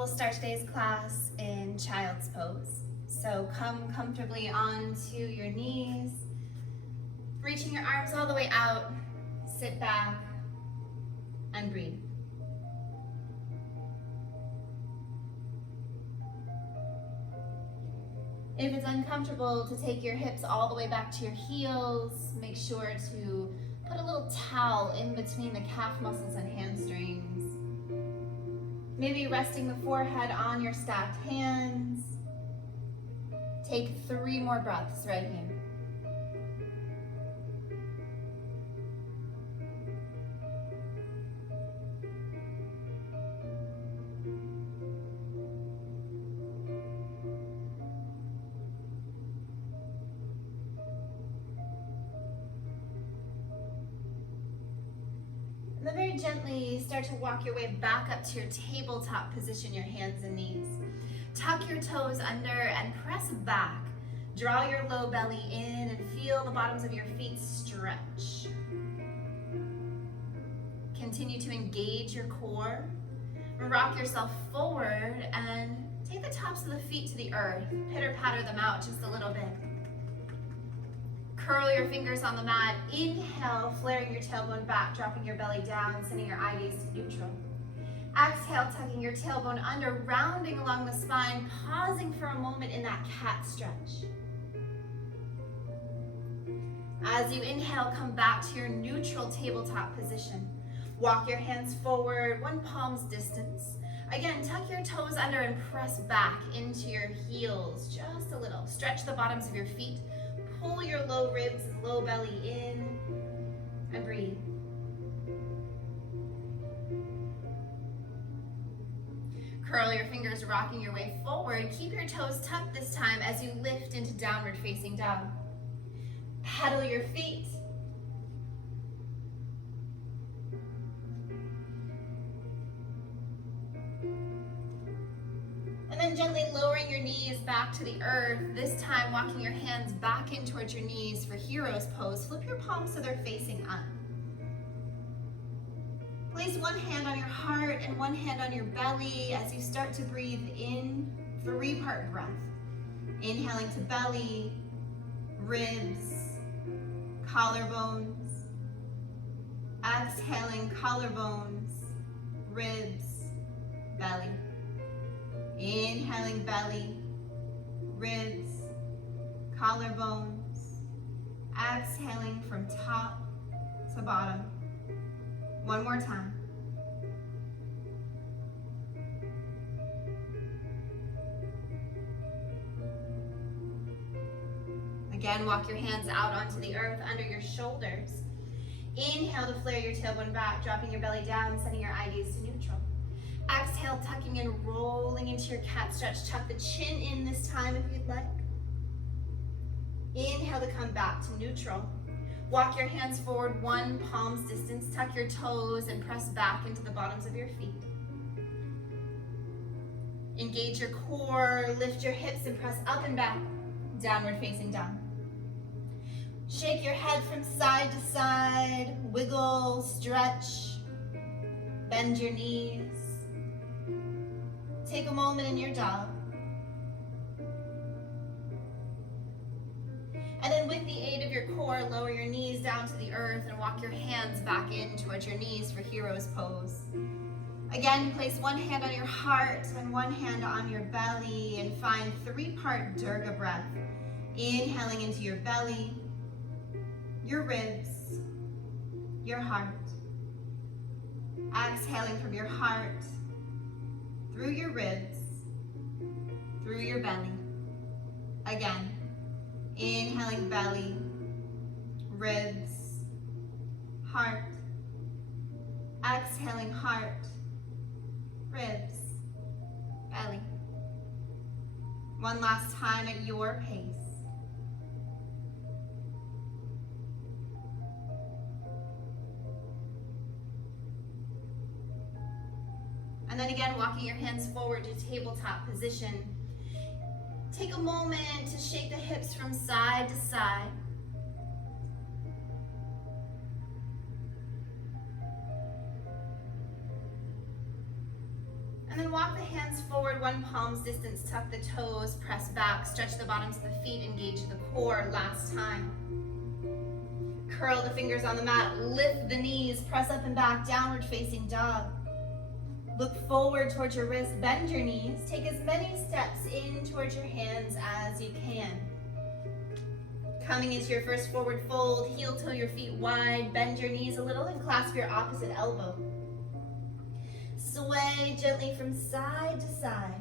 We'll start today's class in child's pose. So come comfortably onto your knees, reaching your arms all the way out, sit back and breathe. If it's uncomfortable to take your hips all the way back to your heels, make sure to put a little towel in between the calf muscles and hamstrings. Maybe resting the forehead on your stacked hands. Take 3 more breaths right here. And then very gently start to walk your way back up to your tabletop position, your hands and knees. Tuck your toes under and press back. Draw your low belly in and feel the bottoms of your feet stretch. Continue to engage your core. Rock yourself forward and take the tops of the feet to the earth. Pitter-patter them out just a little bit. Curl your fingers on the mat. Inhale, flaring your tailbone back, dropping your belly down, sending your eye gaze to neutral. Exhale, tucking your tailbone under, rounding along the spine, pausing for a moment in that cat stretch. As you inhale, come back to your neutral tabletop position. Walk your hands forward, 1 palm's distance. Again, tuck your toes under and press back into your heels just a little. Stretch the bottoms of your feet. Pull your low ribs and low belly in and breathe. Curl your fingers, rocking your way forward. Keep your toes tucked this time as you lift into downward facing dog. Pedal your feet. And then gently lowering your knees back to the earth, this time walking your hands back in towards your knees for hero's pose. Flip your palms so they're facing up. Place 1 hand on your heart and 1 hand on your belly as you start to breathe in, 3-part breath. Inhaling to belly, ribs, collarbones. Exhaling, collarbones, ribs, belly. Inhaling, belly, ribs, collarbones. Exhaling from top to bottom. 1 more time. Again, walk your hands out onto the earth under your shoulders. Inhale to flare your tailbone back, dropping your belly down, sending your eye gaze to neutral. Exhale, tucking and rolling into your cat stretch. Tuck the chin in this time if you'd like. Inhale to come back to neutral. Walk your hands forward 1 palm's distance. Tuck your toes and press back into the bottoms of your feet. Engage your core, lift your hips and press up and back, downward facing dog. Shake your head from side to side, wiggle, stretch, bend your knees. Take a moment in your dog. And then with the aid of your core, lower your knees down to the earth and walk your hands back in towards your knees for hero's pose. Again, place 1 hand on your heart and 1 hand on your belly and find 3-part Durga breath. Inhaling into your belly, your ribs, your heart. Exhaling from your heart, through your ribs, through your belly. Again, inhaling belly, ribs, heart. Exhaling heart, ribs, belly. 1 last time at your pace. And then again, walking your hands forward to tabletop position. Take a moment to shake the hips from side to side. And then can walk the hands forward, one palm's distance, tuck the toes, press back, stretch the bottoms of the feet, engage the core. Last time. Curl the fingers on the mat, lift the knees, press up and back, downward facing dog. Look forward towards your wrists, bend your knees, take as many steps in towards your hands as you can. Coming into your first forward fold, heel toe your feet wide, bend your knees a little and clasp your opposite elbow. Sway gently from side to side,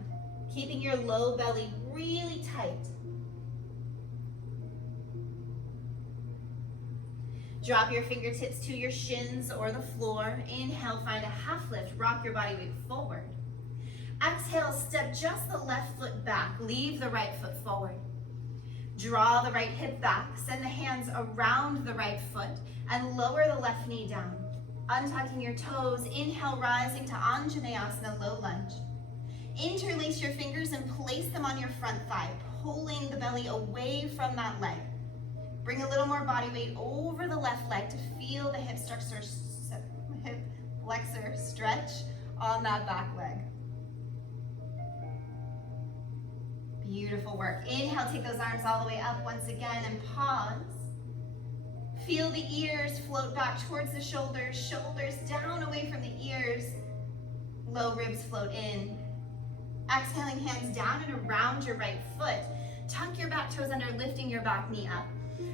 keeping your low belly really tight. Drop your fingertips to your shins or the floor. Inhale, find a half lift, rock your body weight forward. Exhale, step just the left foot back, leave the right foot forward. Draw the right hip back, send the hands around the right foot, and lower the left knee down. Untucking your toes, inhale, rising to Anjaneyasana, low lunge. Interlace your fingers and place them on your front thigh, pulling the belly away from that leg. Bring a little more body weight over the left leg to feel the hip flexor stretch on that back leg. Beautiful work. Inhale, take those arms all the way up once again and pause. Feel the ears float back towards the shoulders, shoulders down away from the ears, low ribs float in. Exhaling, hands down and around your right foot. Tuck your back toes under, lifting your back knee up.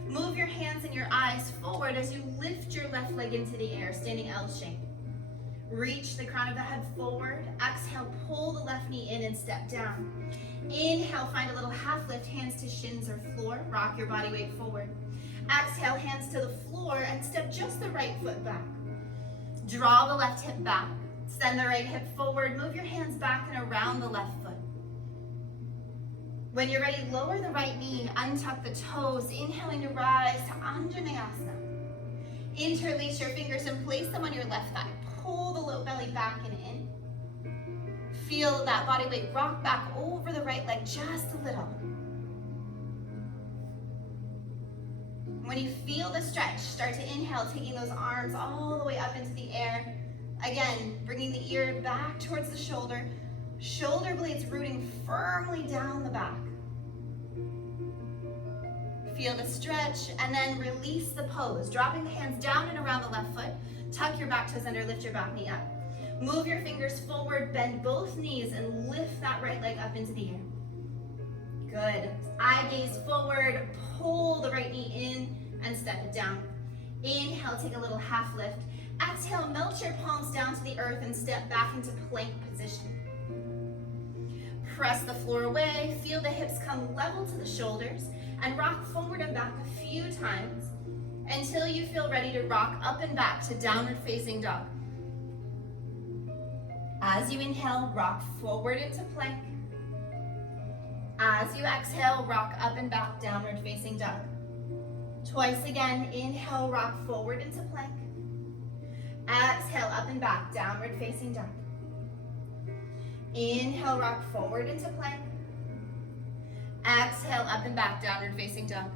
Move your hands and your eyes forward as you lift your left leg into the air, standing L shape. Reach the crown of the head forward. Exhale, pull the left knee in and step down. Inhale, find a little half lift, hands to shins or floor. Rock your body weight forward. Exhale, hands to the floor and step just the right foot back. Draw the left hip back. Send the right hip forward. Move your hands back and around the left foot. When you're ready, lower the right knee, untuck the toes, inhaling to rise to Anjaneyasana. Interlace your fingers and place them on your left thigh. Pull the low belly back and in. Feel that body weight rock back over the right leg just a little. When you feel the stretch, start to inhale, taking those arms all the way up into the air. Again, bringing the ear back towards the shoulder. Shoulder blades rooting firmly down the back. Feel the stretch and then release the pose. Dropping the hands down and around the left foot. Tuck your back toes under, lift your back knee up. Move your fingers forward, bend both knees and lift that right leg up into the air. Good. Eye gaze forward, pull the right knee in and step it down. Inhale, take a little half lift. Exhale, melt your palms down to the earth and step back into plank position. Press the floor away, feel the hips come level to the shoulders, and rock forward and back a few times until you feel ready to rock up and back to downward facing dog. As you inhale, rock forward into plank. As you exhale, rock up and back, downward facing dog. Twice again, inhale, rock forward into plank. Exhale, up and back, downward facing dog. Inhale, rock forward into plank. Exhale, up and back, downward facing dog.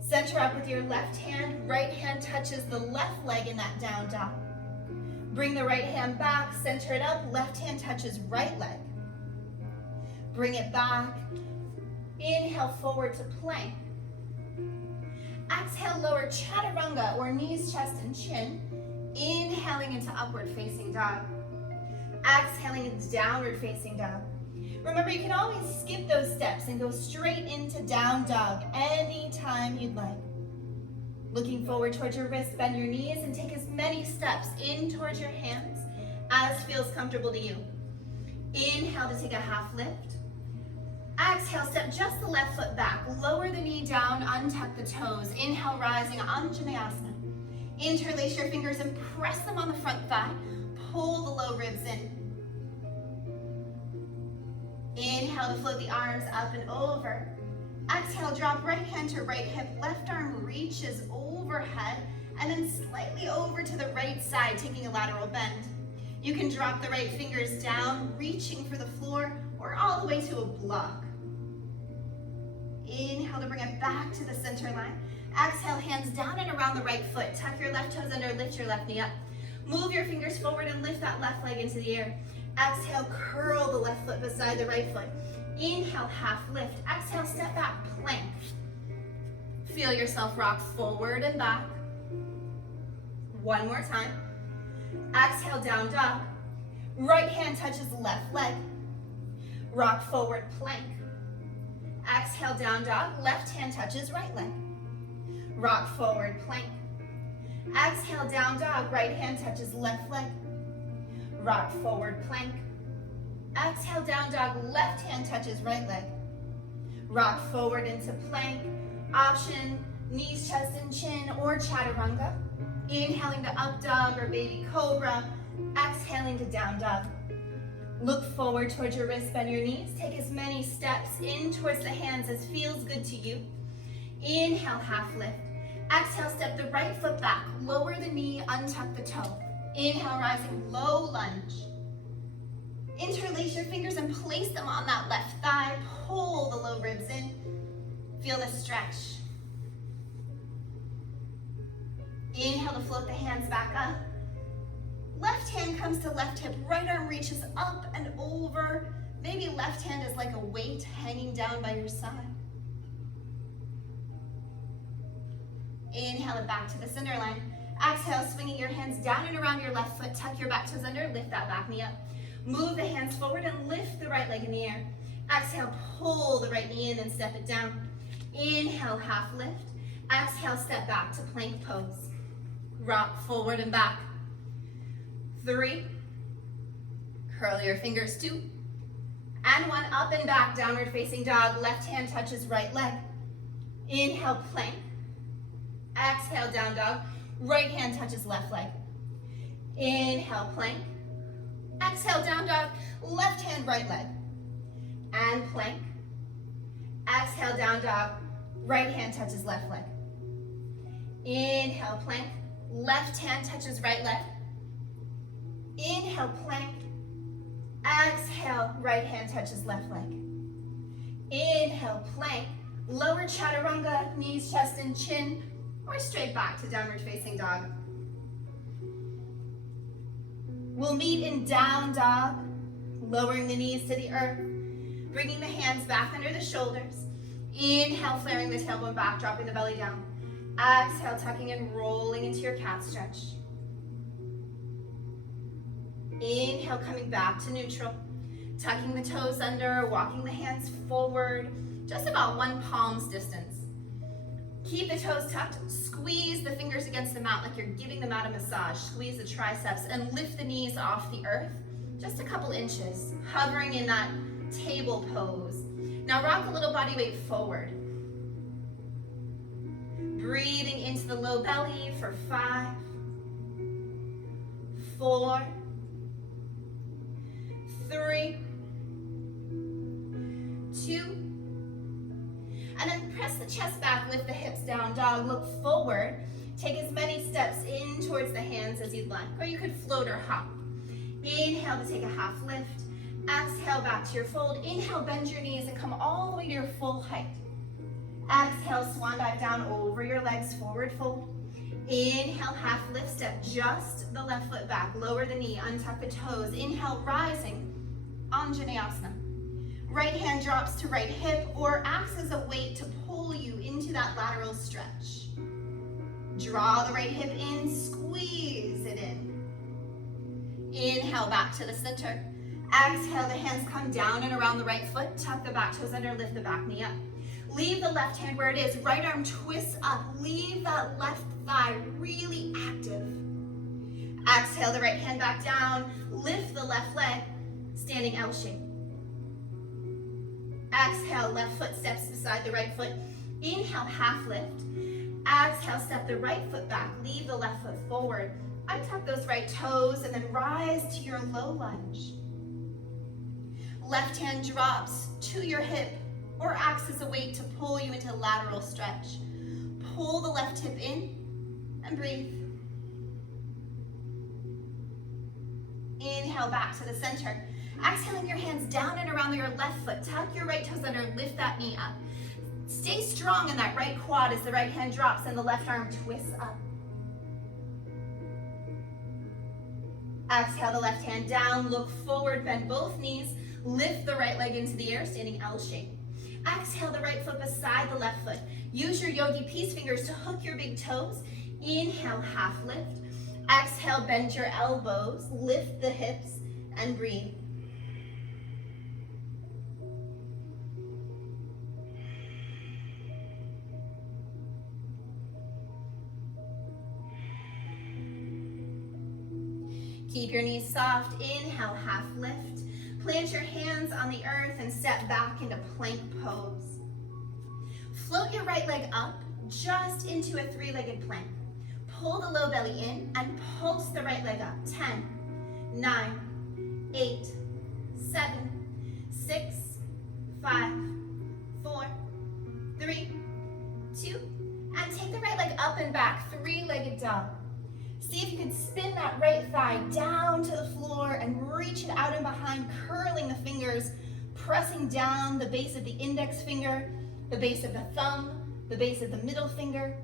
Center up with your left hand. Right hand touches the left leg in that down dog. Bring the right hand back, center it up. Left hand touches right leg. Bring it back. Inhale, forward to plank. Exhale, lower chaturanga or knees, chest, and chin. Inhaling into upward facing dog. Exhaling into downward facing dog. Remember, you can always skip those steps and go straight into down dog anytime you'd like. Looking forward towards your wrists, bend your knees and take as many steps in towards your hands as feels comfortable to you. Inhale to take a half lift. Exhale, step just the left foot back. Lower the knee down, untuck the toes. Inhale, rising, Anjaneyasana. Interlace your fingers and press them on the front thigh. Pull the low ribs in. Inhale to float the arms up and over. Exhale, drop right hand to right hip. Left arm reaches overhead and then slightly over to the right side, taking a lateral bend. You can drop the right fingers down, reaching for the floor or all the way to a block. Inhale to bring it back to the center line. Exhale, hands down and around the right foot. Tuck your left toes under, lift your left knee up. Move your fingers forward and lift that left leg into the air. Exhale, curl the left foot beside the right foot. Inhale, half lift. Exhale, step back, plank. Feel yourself rock forward and back. One more time. Exhale, down dog. Right hand touches left leg. Rock forward, plank. Exhale, down dog. Left hand touches right leg. Rock forward, plank. Exhale, down dog. Right hand touches left leg. Rock forward, plank. Exhale, down dog. Left hand touches right leg. Rock forward into plank. Option, knees, chest, and chin, or chaturanga. Inhaling to up dog or baby cobra. Exhaling to down dog. Look forward towards your wrists, bend your knees. Take as many steps in towards the hands as feels good to you. Inhale, half lift. Exhale, step the right foot back. Lower the knee, untuck the toe. Inhale, rising, low lunge. Interlace your fingers and place them on that left thigh. Pull the low ribs in. Feel the stretch. Inhale to float the hands back up. Left hand comes to left hip. Right arm reaches up and over. Maybe left hand is like a weight hanging down by your side. Inhale it back to the center line. Exhale, swinging your hands down and around your left foot. Tuck your back toes under. Lift that back knee up. Move the hands forward and lift the right leg in the air. Exhale, pull the right knee in and step it down. Inhale, half lift. Exhale, step back to plank pose. Rock forward and back. 3. Curl your fingers, 2. And 1, up and back, downward facing dog. Left hand touches right leg. Inhale, plank. Exhale, down dog. Right hand touches left leg. Inhale, plank. Exhale, down dog. Left hand, right leg. And plank. Exhale, down dog. Right hand touches left leg. Inhale, plank. Left hand touches right leg. Inhale, plank. Exhale, right hand touches left leg. Inhale, plank. Lower chaturanga, knees, chest, and chin, or straight back to downward facing dog. We'll meet in down dog, lowering the knees to the earth, bringing the hands back under the shoulders. Inhale, flaring the tailbone back, dropping the belly down. Exhale, tucking and rolling into your cat stretch. Inhale, coming back to neutral. Tucking the toes under, walking the hands forward, just about 1 palm's distance. Keep the toes tucked, squeeze the fingers against the mat like you're giving the mat a massage. Squeeze the triceps and lift the knees off the earth, just a couple inches, hovering in that table pose. Now rock a little body weight forward. Breathing into the low belly for 5, 4, 3, 2, and then press the chest back, lift the hips down, dog, look forward. Take as many steps in towards the hands as you'd like, or you could float or hop. Inhale to take a half lift. Exhale back to your fold. Inhale, bend your knees and come all the way to your full height. Exhale, swan dive down over your legs, forward fold. Inhale, half lift, step just the left foot back, lower the knee, untuck the toes. Inhale, rising, Anjaneyasana. Right hand drops to right hip or acts as a weight to pull you into that lateral stretch. Draw the right hip in, squeeze it in. Inhale, back to the center. Exhale, the hands come down and around the right foot, tuck the back toes under, lift the back knee up. Leave the left hand where it is, right arm twists up, leave that left thigh really active. Exhale, the right hand back down, lift the left leg, standing L shape. Exhale, left foot steps beside the right foot. Inhale, half lift. Exhale, step the right foot back, leave the left foot forward. Untuck those right toes and then rise to your low lunge. Left hand drops to your hip or acts as a weight to pull you into lateral stretch. Pull the left hip in and breathe. Inhale, back to the center. Exhaling your hands down and around your left foot. Tuck your right toes under, lift that knee up. Stay strong in that right quad as the right hand drops and the left arm twists up. Exhale the left hand down, look forward, bend both knees, lift the right leg into the air, standing L shape. Exhale the right foot beside the left foot. Use your yogi peace fingers to hook your big toes. Inhale, half lift. Exhale, bend your elbows, lift the hips, and breathe. Keep your knees soft. Inhale, half lift. Plant your hands on the earth and step back into plank pose. Float your right leg up just into a three-legged plank. Pull the low belly in and pulse the right leg up. 10, 9, 8, 7, 6, 5, 4, 3, 2, and take the right leg up and back, three-legged dog. See if you can spin that right thigh down to the floor and reach it out and behind, curling the fingers, pressing down the base of the index finger, the base of the thumb, the base of the middle finger.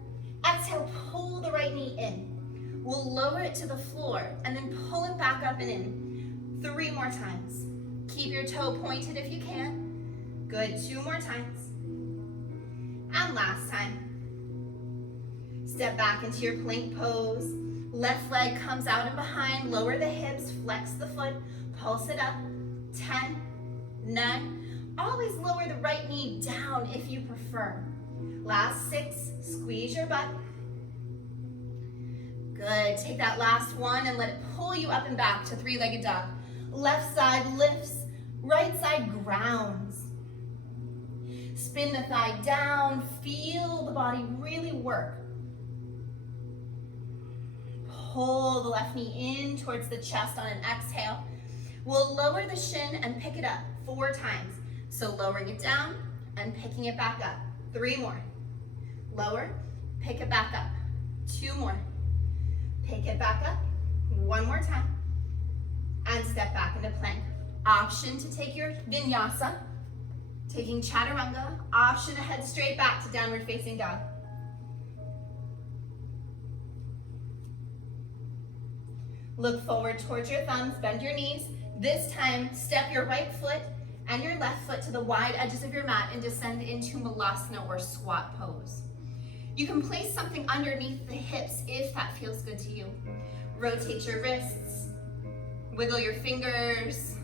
Exhale, pull the right knee in. We'll lower it to the floor and then pull it back up and in. 3 more times. Keep your toe pointed if you can. Good, 2 more times. And last time. Step back into your plank pose. Left leg comes out and behind, lower the hips, flex the foot, pulse it up. 10, 9, always lower the right knee down if you prefer. Last 6, squeeze your butt. Good, take that last one and let it pull you up and back to three-legged dog. Left side lifts, right side grounds. Spin the thigh down, feel the body really work. Pull the left knee in towards the chest on an exhale. We'll lower the shin and pick it up 4 times. So lowering it down and picking it back up. 3 more. Lower, pick it back up. 2 more. Pick it back up. 1 more time. And step back into plank. Option to take your vinyasa. Taking chaturanga. Option to head straight back to downward facing dog. Look forward towards your thumbs, bend your knees. This time, step your right foot and your left foot to the wide edges of your mat and descend into malasana or squat pose. You can place something underneath the hips if that feels good to you. Rotate your wrists, wiggle your fingers,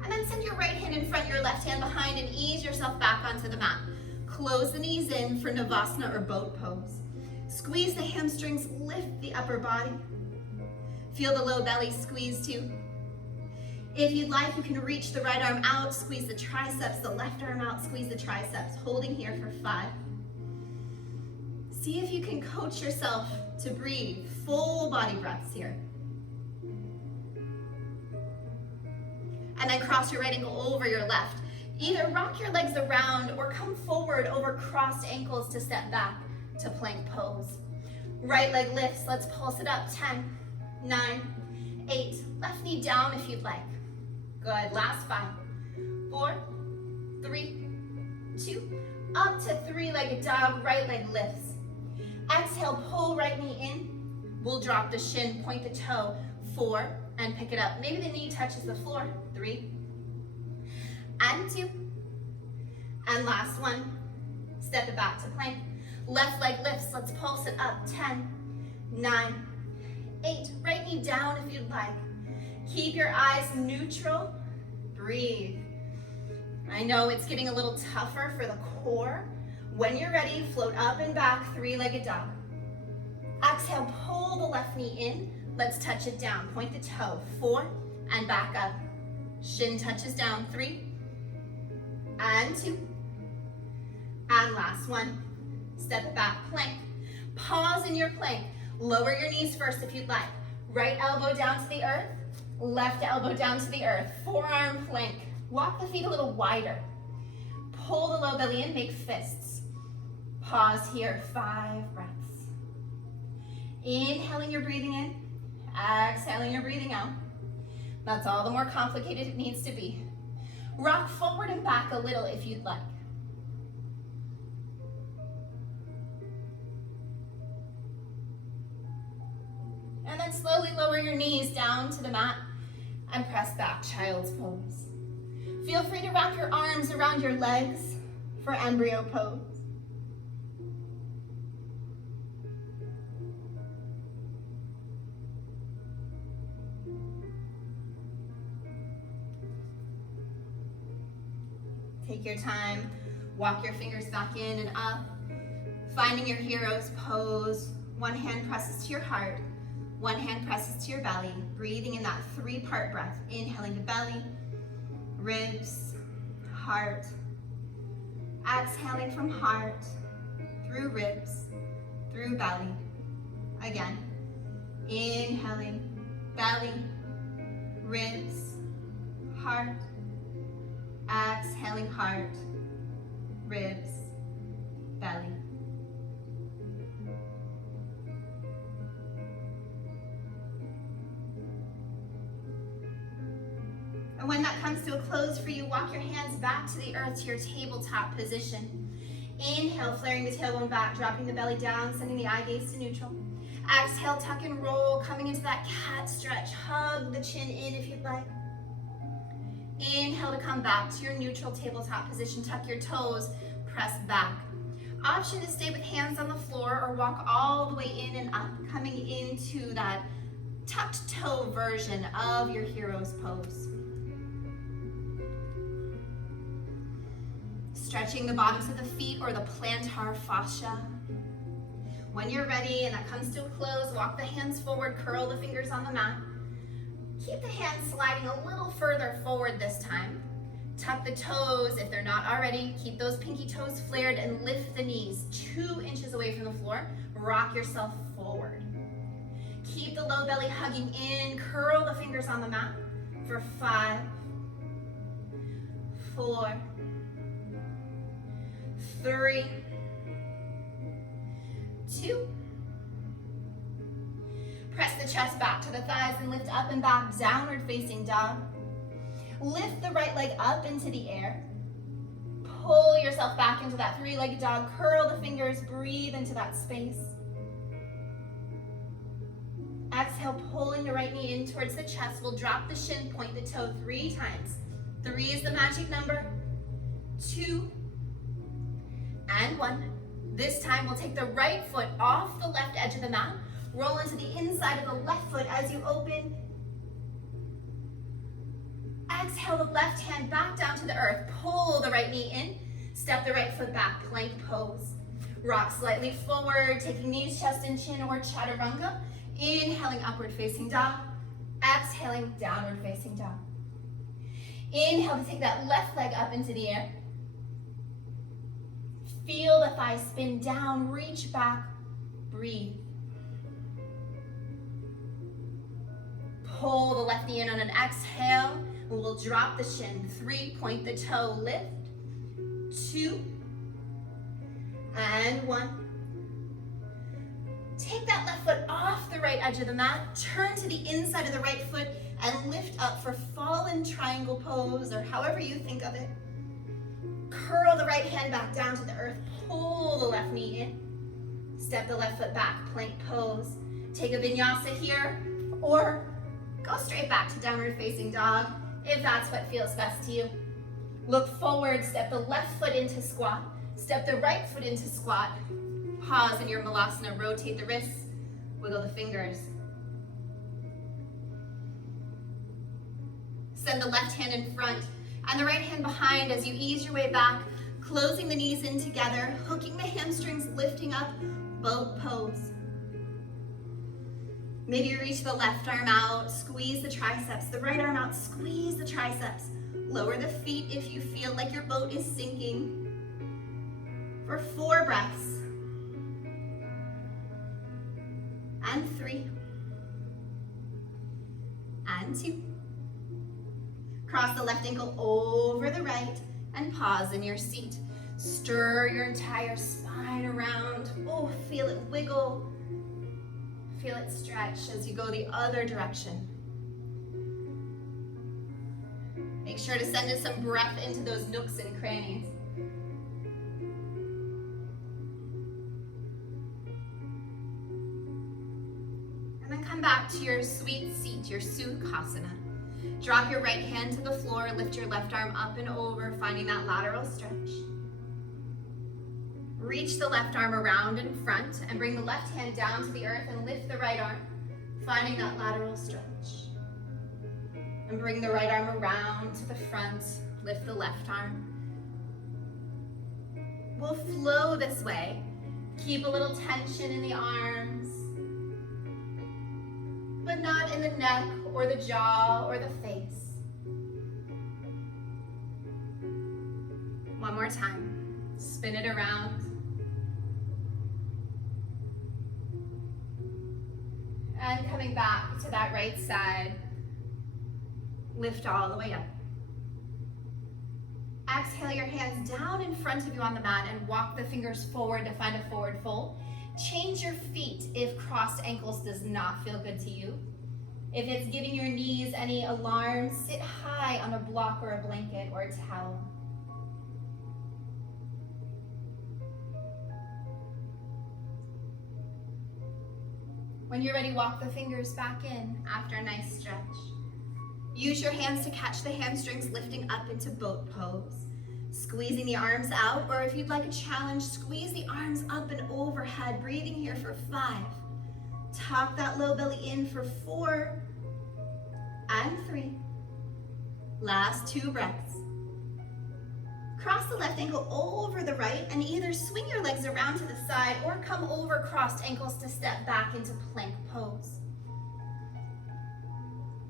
and then send your right hand in front, your left hand behind, and ease yourself back onto the mat. Close the knees in for navasana or boat pose. Squeeze the hamstrings, lift the upper body. Feel the low belly squeeze too. If you'd like, you can reach the right arm out, squeeze the triceps, the left arm out, squeeze the triceps, holding here for 5. See if you can coach yourself to breathe, full body breaths here. And then cross your right ankle over your left. Either rock your legs around or come forward over crossed ankles to step back to plank pose. Right leg lifts, let's pulse it up. 10, 9, 8, left knee down if you'd like. Good, last 5, 4, 3, 2, up to three-legged dog, right leg lifts. Exhale, pull right knee in. We'll drop the shin, point the toe. 4, and pick it up. Maybe the knee touches the floor. 3, and 2, and last 1. Step it back to plank. Left leg lifts, let's pulse it up. 10, 9, 8, right knee down if you'd like. Keep your eyes neutral, breathe. I know it's getting a little tougher for the core. When you're ready, float up and back, three-legged dog. Exhale, pull the left knee in, let's touch it down. Point the toe, 4, and back up. Shin touches down, 3, and 2, and last 1. Step it back, plank. Pause in your plank. Lower your knees first if you'd like. Right elbow down to the earth, left elbow down to the earth. Forearm plank. Walk the feet a little wider. Pull the low belly in, make fists. Pause here, 5 breaths. Inhaling, you're breathing in. Exhaling, you're breathing out. That's all the more complicated it needs to be. Rock forward and back a little if you'd like. And then slowly lower your knees down to the mat and press back, child's pose. Feel free to wrap your arms around your legs for embryo pose. Take your time, walk your fingers back in and up, finding your hero's pose. One hand presses to your heart, one hand presses to your belly, breathing in that 3-part breath. Inhaling to belly, ribs, heart. Exhaling from heart, through ribs, through belly. Again, inhaling, belly, ribs, heart. Exhaling, heart, ribs, belly. And when that comes to a close for you, walk your hands back to the earth to your tabletop position. Inhale, flaring the tailbone back, dropping the belly down, sending the eye gaze to neutral. Exhale, tuck and roll, coming into that cat stretch. Hug the chin in if you'd like. Inhale to come back to your neutral tabletop position. Tuck your toes, press back. Option to stay with hands on the floor or walk all the way in and up, coming into that tucked toe version of your hero's pose. Stretching the bottoms of the feet or the plantar fascia. When you're ready and that comes to a close, walk the hands forward, curl the fingers on the mat. Keep the hands sliding a little further forward this time. Tuck the toes if they're not already. Keep those pinky toes flared and lift the knees 2 inches away from the floor. Rock yourself forward. Keep the low belly hugging in. Curl the fingers on the mat for 5, 4, 3, 2. Press the chest back to the thighs and lift up and back, downward facing dog. Lift the right leg up into the air. Pull yourself back into that 3-legged dog. Curl the fingers, breathe into that space. Exhale, pulling the right knee in towards the chest. We'll drop the shin, point the toe 3 times. 3 is the magic number. 2 and 1. This time we'll take the right foot off the left edge of the mat. Roll into the inside of the left foot as you open. Exhale the left hand back down to the earth. Pull the right knee in. Step the right foot back, plank pose. Rock slightly forward, taking knees, chest, and chin, or chaturanga. Inhaling, upward facing dog. Exhaling, downward facing dog. Inhale to take that left leg up into the air. Feel the thighs spin down, reach back, breathe. Pull the left knee in on an exhale, and we'll drop the shin. 3, point the toe, lift. 2, and 1. Take that left foot off the right edge of the mat, turn to the inside of the right foot, and lift up for fallen triangle pose, or however you think of it. Curl the right hand back down to the earth, pull the left knee in, step the left foot back, plank pose. Take a vinyasa here, or go straight back to downward facing dog, if that's what feels best to you. Look forward, step the left foot into squat, step the right foot into squat. Pause in your malasana, rotate the wrists, wiggle the fingers. Send the left hand in front and the right hand behind as you ease your way back, closing the knees in together, hooking the hamstrings, lifting up, boat pose. Maybe you reach the left arm out, squeeze the triceps, the right arm out, squeeze the triceps. Lower the feet if you feel like your boat is sinking. For 4 breaths. And 3. And 2. Cross the left ankle over the right and pause in your seat. Stir your entire spine around. Oh, feel it wiggle. Feel it stretch as you go the other direction. Make sure to send in some breath into those nooks and crannies. And then come back to your sweet seat, your Sukhasana. Drop your right hand to the floor, lift your left arm up and over, finding that lateral stretch. Reach the left arm around in front and bring the left hand down to the earth and lift the right arm, finding that lateral stretch. And bring the right arm around to the front, lift the left arm. We'll flow this way. Keep a little tension in the arms, but not in the neck or the jaw or the face. One more time. Spin it around. And coming back to that right side, lift all the way up. Exhale your hands down in front of you on the mat and walk the fingers forward to find a forward fold. Change your feet if crossed ankles does not feel good to you. If it's giving your knees any alarm, sit high on a block or a blanket or a towel. When you're ready, walk the fingers back in after a nice stretch. Use your hands to catch the hamstrings, lifting up into boat pose. Squeezing the arms out, or if you'd like a challenge, squeeze the arms up and overhead. Breathing here for 5. Tuck that low belly in for 4 and 3. Last 2 breaths. Cross the left ankle over the right and either swing your legs around to the side or come over crossed ankles to step back into plank pose.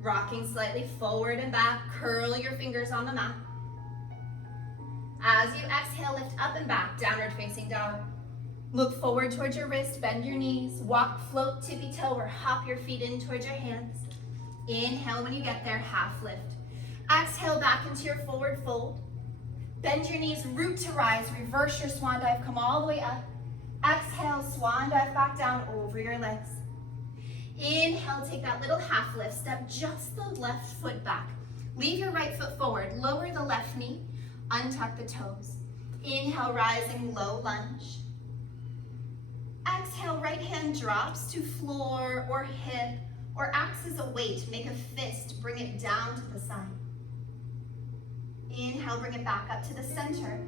Rocking slightly forward and back, curl your fingers on the mat. As you exhale, lift up and back, downward facing dog. Look forward towards your wrist, bend your knees, walk, float, tippy toe, or hop your feet in towards your hands. Inhale when you get there, half lift. Exhale back into your forward fold. Bend your knees, root to rise, reverse your swan dive, come all the way up. Exhale, swan dive back down over your legs. Inhale, take that little half lift, step just the left foot back. Leave your right foot forward, lower the left knee, untuck the toes. Inhale, rising low lunge. Exhale, right hand drops to floor or hip, or acts as a weight. Make a fist, bring it down to the side. Inhale, bring it back up to the center.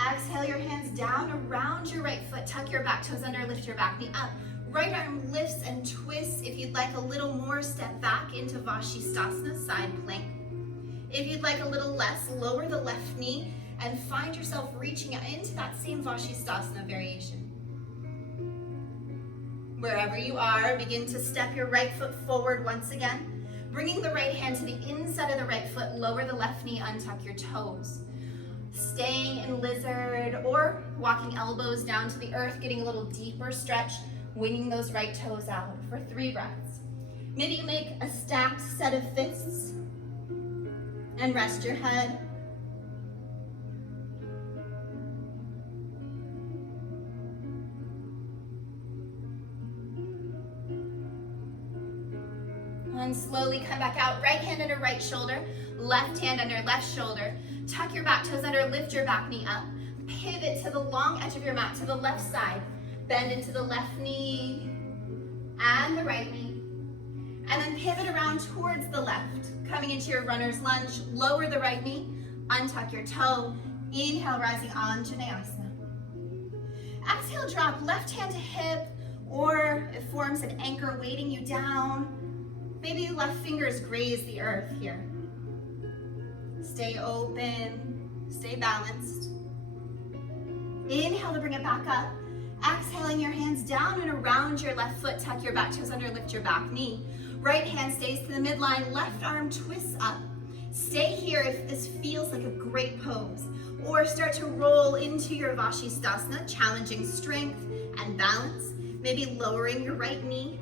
Exhale your hands down around your right foot, tuck your back toes under, lift your back knee up. Right arm lifts and twists. If you'd like a little more, step back into Vashisthasana, side plank. If you'd like a little less, lower the left knee and find yourself reaching into that same Vashisthasana variation. Wherever you are, begin to step your right foot forward once again. Bringing the right hand to the inside of the right foot, lower the left knee, untuck your toes. Staying in lizard or walking elbows down to the earth, getting a little deeper stretch, winging those right toes out for 3 breaths. Maybe you make a stacked set of fists and rest your head. And slowly come back out, right hand under right shoulder, left hand under left shoulder. Tuck your back toes under, lift your back knee up. Pivot to the long edge of your mat, to the left side. Bend into the left knee and the right knee. And then pivot around towards the left. Coming into your runner's lunge, lower the right knee, untuck your toe. Inhale, rising Anjaneyasana. Exhale, drop left hand to hip, or it forms an anchor weighting you down. Maybe left fingers graze the earth here. Stay open, stay balanced. Inhale to bring it back up. Exhaling your hands down and around your left foot, tuck your back toes under, lift your back knee. Right hand stays to the midline, left arm twists up. Stay here if this feels like a great pose. Or start to roll into your Vashisthasana, challenging strength and balance. Maybe lowering your right knee.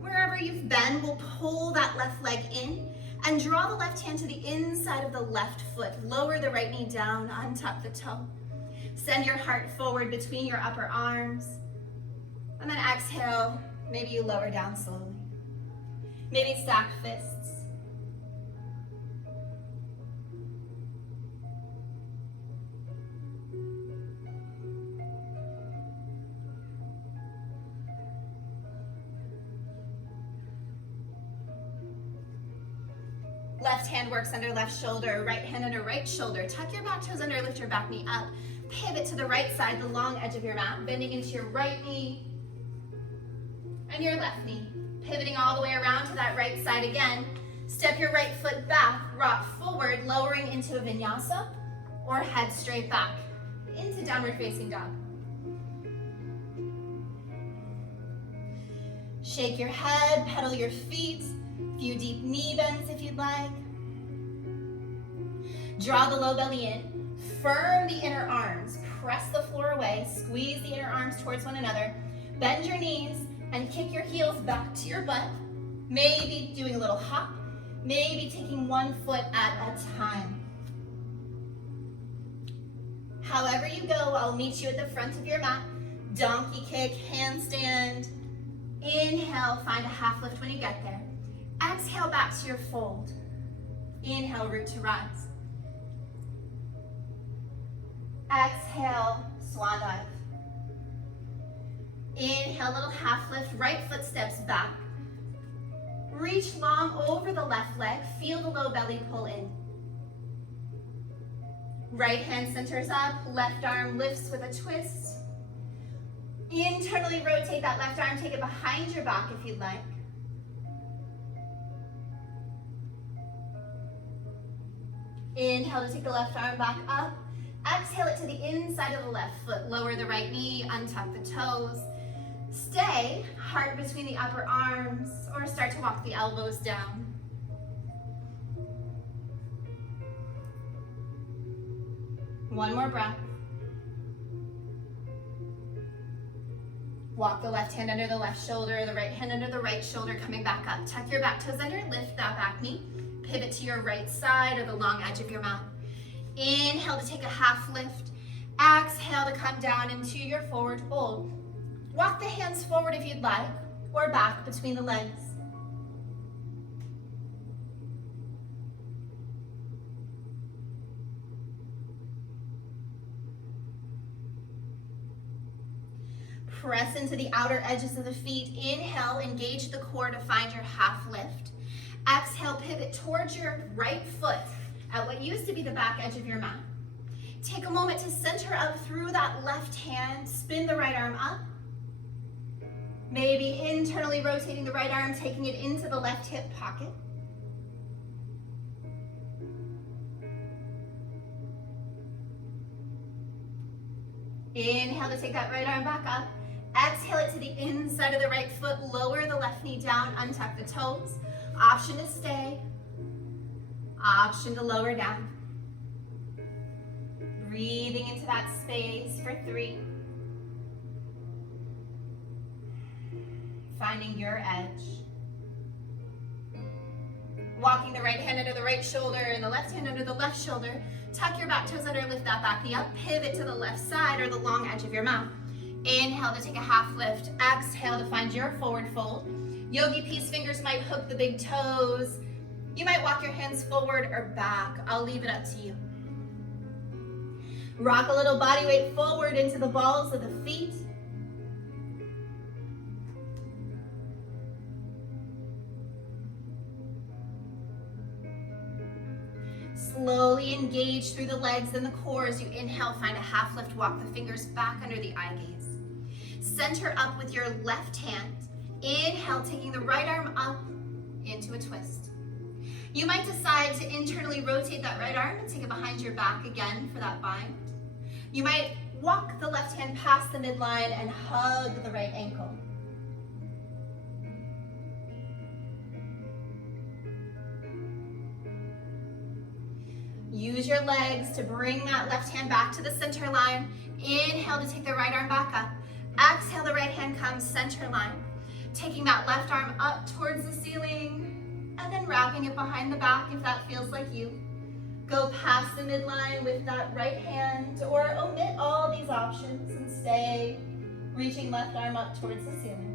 Wherever you've been, we'll pull that left leg in and draw the left hand to the inside of the left foot. Lower the right knee down, untuck the toe. Send your heart forward between your upper arms. And then exhale, maybe you lower down slowly. Maybe stack fists. Left hand works under left shoulder, right hand under right shoulder. Tuck your back toes under, lift your back knee up. Pivot to the right side, the long edge of your mat, bending into your right knee and your left knee. Pivoting all the way around to that right side again. Step your right foot back, rock forward, lowering into a vinyasa, or head straight back into downward facing dog. Shake your head, pedal your feet, few deep knee bends if you'd like. Draw the low belly in, firm the inner arms, press the floor away, squeeze the inner arms towards one another, bend your knees, and kick your heels back to your butt. Maybe doing a little hop, maybe taking one foot at a time. However you go, I'll meet you at the front of your mat. Donkey kick, handstand. Inhale, find a half lift when you get there. Exhale back to your fold. Inhale, root to rise. Exhale, swan dive. Inhale, little half lift, right foot steps back. Reach long over the left leg, feel the low belly pull in. Right hand centers up, left arm lifts with a twist. Internally rotate that left arm, take it behind your back if you'd like. Inhale to take the left arm back up. Exhale it to the inside of the left foot. Lower the right knee, untuck the toes. Stay, heart between the upper arms, or start to walk the elbows down. One more breath. Walk the left hand under the left shoulder, the right hand under the right shoulder, coming back up. Tuck your back toes under, lift that back knee. Pivot to your right side or the long edge of your mat. Inhale to take a half lift. Exhale to come down into your forward fold. Walk the hands forward if you'd like, or back between the legs. Press into the outer edges of the feet. Inhale, engage the core to find your half lift. Exhale, pivot towards your right foot at what used to be the back edge of your mat. Take a moment to center up through that left hand. Spin the right arm up. Maybe internally rotating the right arm, taking it into the left hip pocket. Inhale to take that right arm back up. Exhale it to the inside of the right foot. Lower the left knee down, untuck the toes. Option to stay. Option to lower down. Breathing into that space for 3. Finding your edge. Walking the right hand under the right shoulder and the left hand under the left shoulder. Tuck your back toes under, lift that back knee up. Pivot to the left side or the long edge of your mat. Inhale to take a half lift. Exhale to find your forward fold. Yogi Peace fingers might hook the big toes. You might walk your hands forward or back. I'll leave it up to you. Rock a little body weight forward into the balls of the feet. Slowly engage through the legs and the core as you inhale, find a half lift, walk the fingers back under the eye gaze. Center up with your left hand. Inhale, taking the right arm up into a twist. You might decide to internally rotate that right arm and take it behind your back again for that bind. You might walk the left hand past the midline and hug the right ankle. Use your legs to bring that left hand back to the center line. Inhale to take the right arm back up. Exhale, the right hand comes center line. Taking that left arm up towards the ceiling and then wrapping it behind the back if that feels like you. Go past the midline with that right hand or omit all these options and stay reaching left arm up towards the ceiling.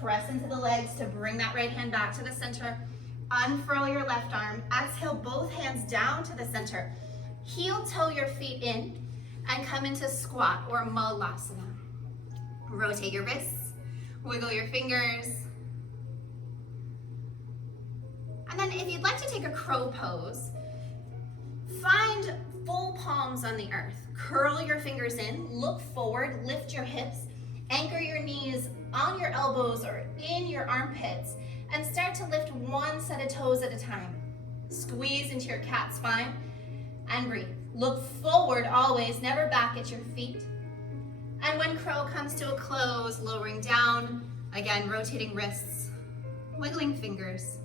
Press into the legs to bring that right hand back to the center. Unfurl your left arm. Exhale, both hands down to the center. Heel toe your feet in and come into squat or malasana. Rotate your wrists, wiggle your fingers. And then if you'd like to take a crow pose, find full palms on the earth. Curl your fingers in, look forward, lift your hips, anchor your knees on your elbows or in your armpits, and start to lift one set of toes at a time. Squeeze into your cat spine and breathe. Look forward always, never back at your feet. And when crow comes to a close, lowering down, again, rotating wrists, wiggling fingers.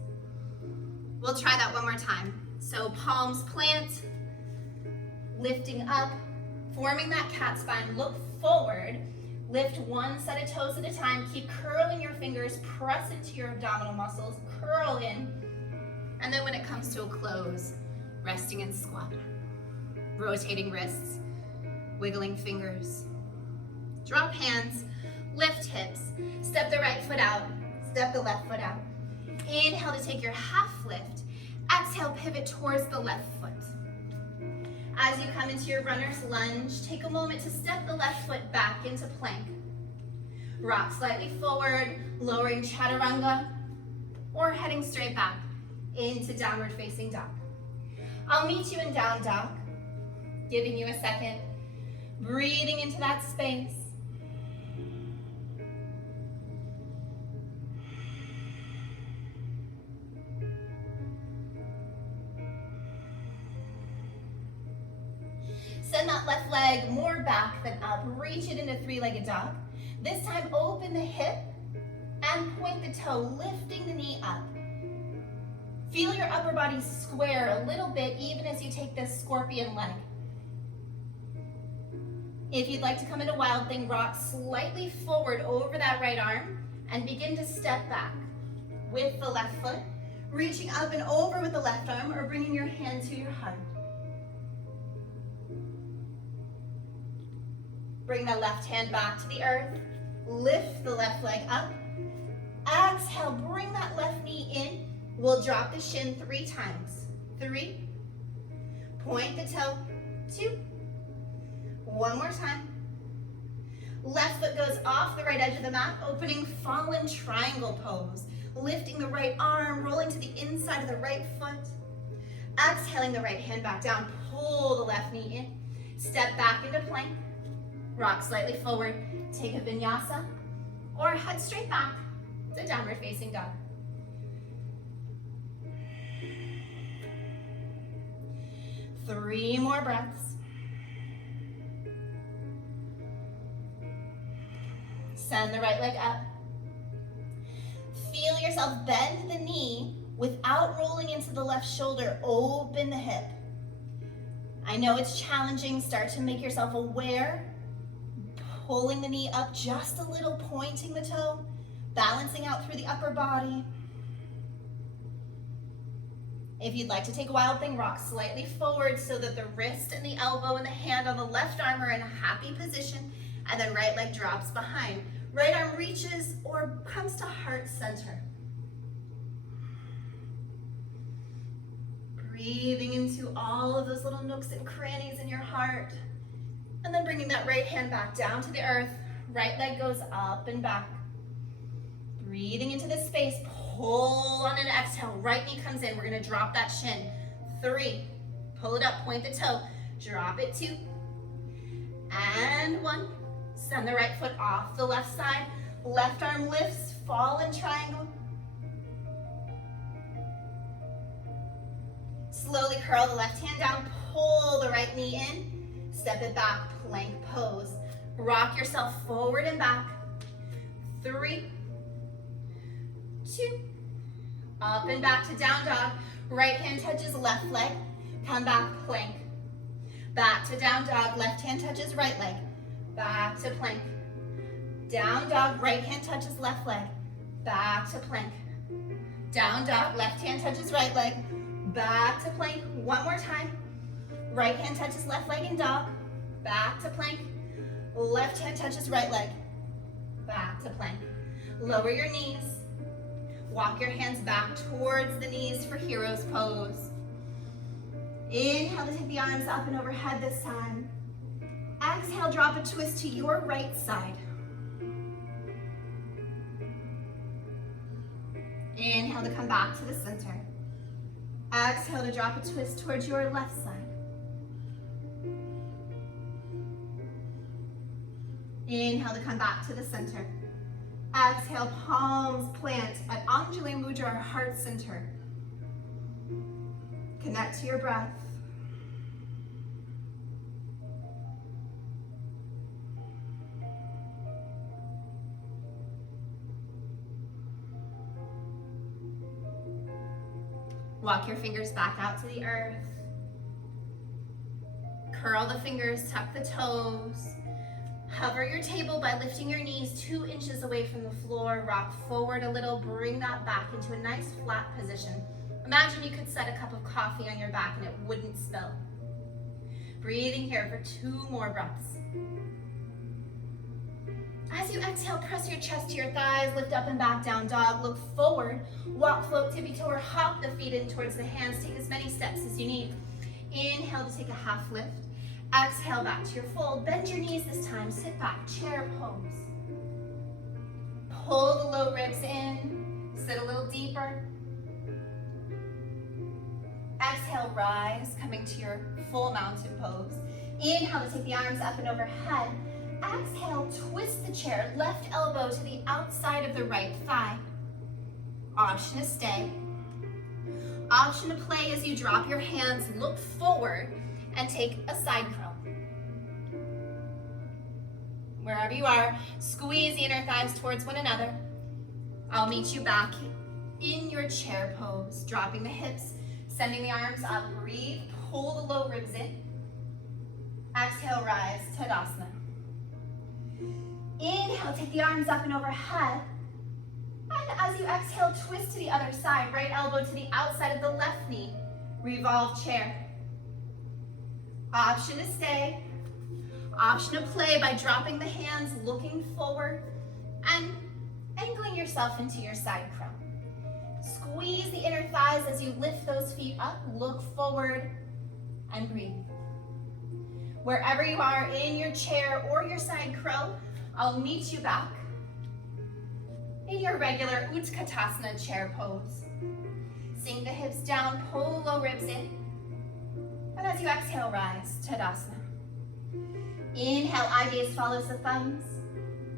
We'll try that one more time. So palms plant, lifting up, forming that cat spine, look forward, lift one set of toes at a time, keep curling your fingers, press into your abdominal muscles, curl in, and then when it comes to a close, resting in squat. Rotating wrists, wiggling fingers. Drop hands, lift hips, step the right foot out, step the left foot out. Inhale to take your half lift. Exhale, pivot towards the left foot. As you come into your runner's lunge, take a moment to step the left foot back into plank. Rock slightly forward, lowering chaturanga, or heading straight back into downward facing dog. I'll meet you in down dog, giving you a second, breathing into that space. Send that left leg more back than up. Reach it into three-legged dog. This time, open the hip and point the toe, lifting the knee up. Feel your upper body square a little bit even as you take this scorpion leg. If you'd like to come into Wild Thing, rock slightly forward over that right arm and begin to step back with the left foot, reaching up and over with the left arm or bringing your hand to your heart. Bring the left hand back to the earth. Lift the left leg up. Exhale, bring that left knee in. We'll drop the shin 3 times. 3. Point the toe. 2. One more time. Left foot goes off the right edge of the mat, opening fallen triangle pose. Lifting the right arm, rolling to the inside of the right foot. Exhaling the right hand back down. Pull the left knee in. Step back into plank. Rock slightly forward, take a vinyasa, or head straight back to downward facing dog. Three more breaths. Send the right leg up. Feel yourself bend the knee without rolling into the left shoulder. Open the hip. I know it's challenging. Start to make yourself aware. Pulling the knee up just a little, pointing the toe, balancing out through the upper body. If you'd like to take Wild Thing, rock slightly forward so that the wrist and the elbow and the hand on the left arm are in a happy position, and then right leg drops behind. Right arm reaches or comes to heart center. Breathing into all of those little nooks and crannies in your heart. And then bringing that right hand back down to the earth. Right leg goes up and back. Breathing into this space. Pull on an exhale. Right knee comes in. We're going to drop that shin. 3. Pull it up. Point the toe. Drop it. 2. And 1. Send the right foot off the left side. Left arm lifts. Fallen triangle. Slowly curl the left hand down. Pull the right knee in. Step it back, plank pose. Rock yourself forward and back. 3, 2, up and back to down dog. Right hand touches left leg. Come back, plank. Back to down dog, left hand touches right leg. Back to plank. Down dog, right hand touches left leg. Back to plank. Down dog, left hand touches right leg. Back to plank. One more time. Right hand touches left leg in dog. Back to plank. Left hand touches right leg. Back to plank. Lower your knees. Walk your hands back towards the knees for hero's pose. Inhale to take the arms up and overhead this time. Exhale, drop a twist to your right side. Inhale to come back to the center. Exhale to drop a twist towards your left side. Inhale to come back to the center. Exhale, palms plant at Anjali Mudra, heart center. Connect to your breath. Walk your fingers back out to the earth. Curl the fingers, tuck the toes. Hover your table by lifting your knees 2 inches away from the floor. Rock forward a little, bring that back into a nice flat position. Imagine you could set a cup of coffee on your back and it wouldn't spill. Breathing here for 2 more breaths. As you exhale, press your chest to your thighs, lift up and back, down dog, look forward, walk, float, tippy-toe, or hop the feet in towards the hands. Take as many steps as you need. Inhale to take a half lift. Exhale back to your fold. Bend your knees this time, sit back, chair pose. Pull the low ribs in, sit a little deeper. Exhale, rise, coming to your full mountain pose. Inhale to take the arms up and overhead. Exhale, twist the chair, left elbow to the outside of the right thigh. Option to stay. Option to play as you drop your hands, look forward, and take a side curl. Wherever you are, squeeze the inner thighs towards one another. I'll meet you back in your chair pose, dropping the hips, sending the arms up, breathe, pull the low ribs in. Exhale, rise, Tadasana. Inhale, take the arms up and overhead. And as you exhale, twist to the other side, right elbow to the outside of the left knee. Revolve chair. Option to stay. Option to play by dropping the hands, looking forward, and angling yourself into your side curl. Squeeze the inner thighs as you lift those feet up, look forward, and breathe. Wherever you are in your chair or your side curl, I'll meet you back in your regular Utkatasana chair pose. Sink the hips down, pull low ribs in. And as you exhale, rise, Tadasana. Inhale, eye gaze follows the thumbs.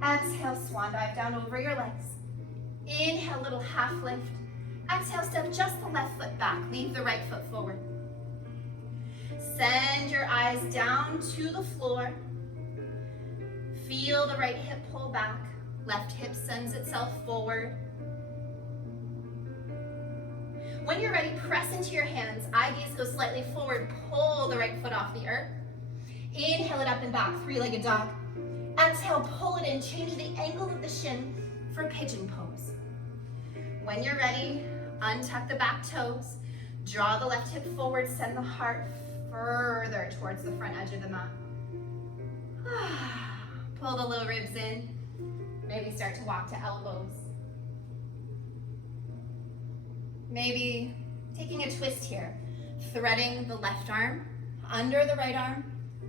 Exhale, swan dive down over your legs. Inhale, little half lift. Exhale, step just the left foot back. Leave the right foot forward. Send your eyes down to the floor. Feel the right hip pull back. Left hip sends itself forward. When you're ready, press into your hands. Eye gaze goes slightly forward. Pull the right foot off the earth. Inhale it up and back, 3-legged dog. Exhale, pull it in. Change the angle of the shin for pigeon pose. When you're ready, untuck the back toes. Draw the left hip forward. Send the heart further towards the front edge of the mat. Pull the low ribs in. Maybe start to walk to elbows. Maybe taking a twist here. Threading the left arm under the right arm,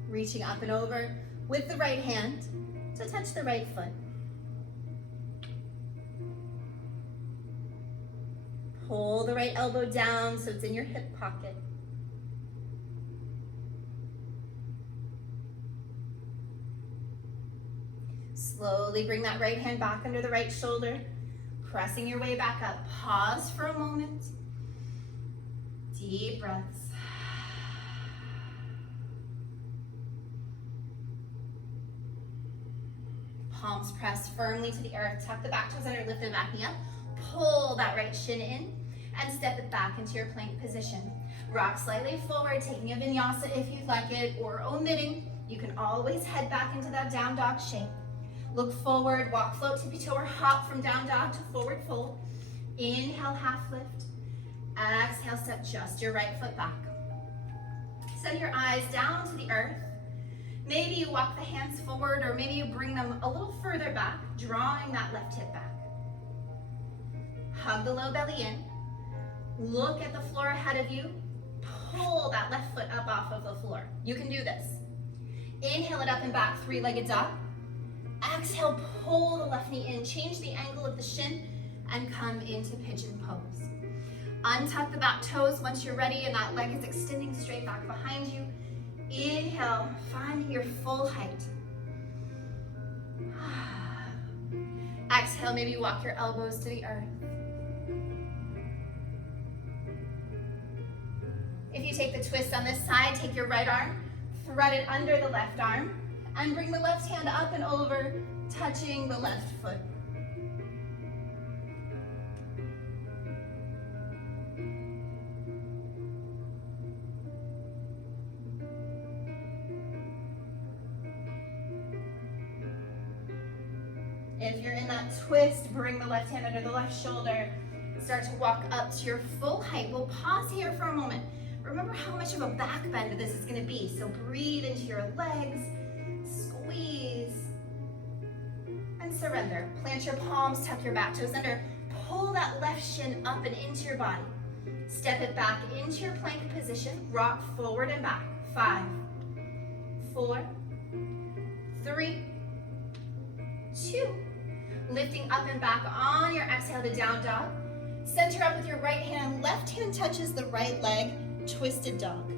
reaching up and over with the right hand to touch the right foot. Pull the right elbow down so it's in your hip pocket. Slowly bring that right hand back under the right shoulder, pressing your way back up. Pause for a moment. Deep breaths. Palms press firmly to the earth. Tuck the back toes under, lift the back knee up. Pull that right shin in and step it back into your plank position. Rock slightly forward, taking a vinyasa if you'd like it, or omitting. You can always head back into that down dog shape. Look forward, walk, float, tippy-toe, or hop from down dog to forward fold. Inhale, half lift. Exhale, step just your right foot back. Send your eyes down to the earth. Maybe you walk the hands forward, or maybe you bring them a little further back, drawing that left hip back. Hug the low belly in. Look at the floor ahead of you. Pull that left foot up off of the floor. You can do this. Inhale it up and back, 3-legged dog. Exhale, pull the left knee in. Change the angle of the shin and come into pigeon pose. Untuck the back toes once you're ready and that leg is extending straight back behind you. Inhale, finding your full height. Exhale, maybe walk your elbows to the earth. If you take the twist on this side, take your right arm, thread it under the left arm, and bring the left hand up and over, touching the left foot. If you're in that twist, bring the left hand under the left shoulder. Start to walk up to your full height. We'll pause here for a moment. Remember how much of a back bend this is going to be. So breathe into your legs, squeeze, and surrender. Plant your palms, tuck your back toes under. Pull that left shin up and into your body. Step it back into your plank position. Rock forward and back. 5, 4, 3, 2. Lifting up and back on your exhale to down dog. Center up with your right hand. Left hand touches the right leg. Twisted dog.